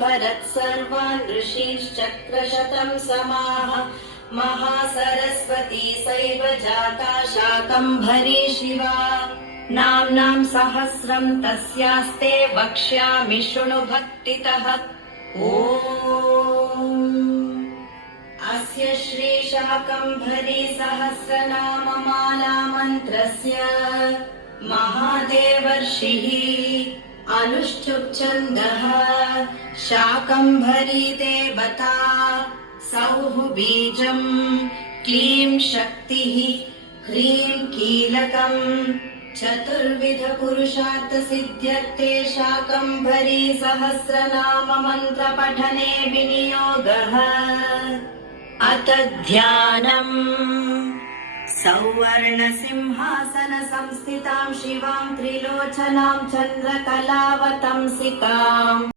भरत् सर्वान् ऋषीश्चक्रशतं समाह महासरस्वती सैव जाता शाकम्भरी शिवा नाम्नां सहस्रं तस्यास्ते वक्ष्यामि शृणु भक्तितः अस्य श्री शाकम्भरी सहस्रनाम माला मन्त्रस्य महादेवर्षिः अनुष्ठुप् छन्दः शाकम्भरी देवता सौः बीजम् क्लीं शक्तिः ह्रीं कीलकम् चतुर्विध पुरुषार्थ सिद्ध्यर्थे शाकम्भरी सहस्रनाम मंत्र पठने विनियोगः अथ ध्यानम् सौवर्ण सिंहासन संस्थितां शिवां त्रिलोचनां चन्द्रकलावतंसिकाम्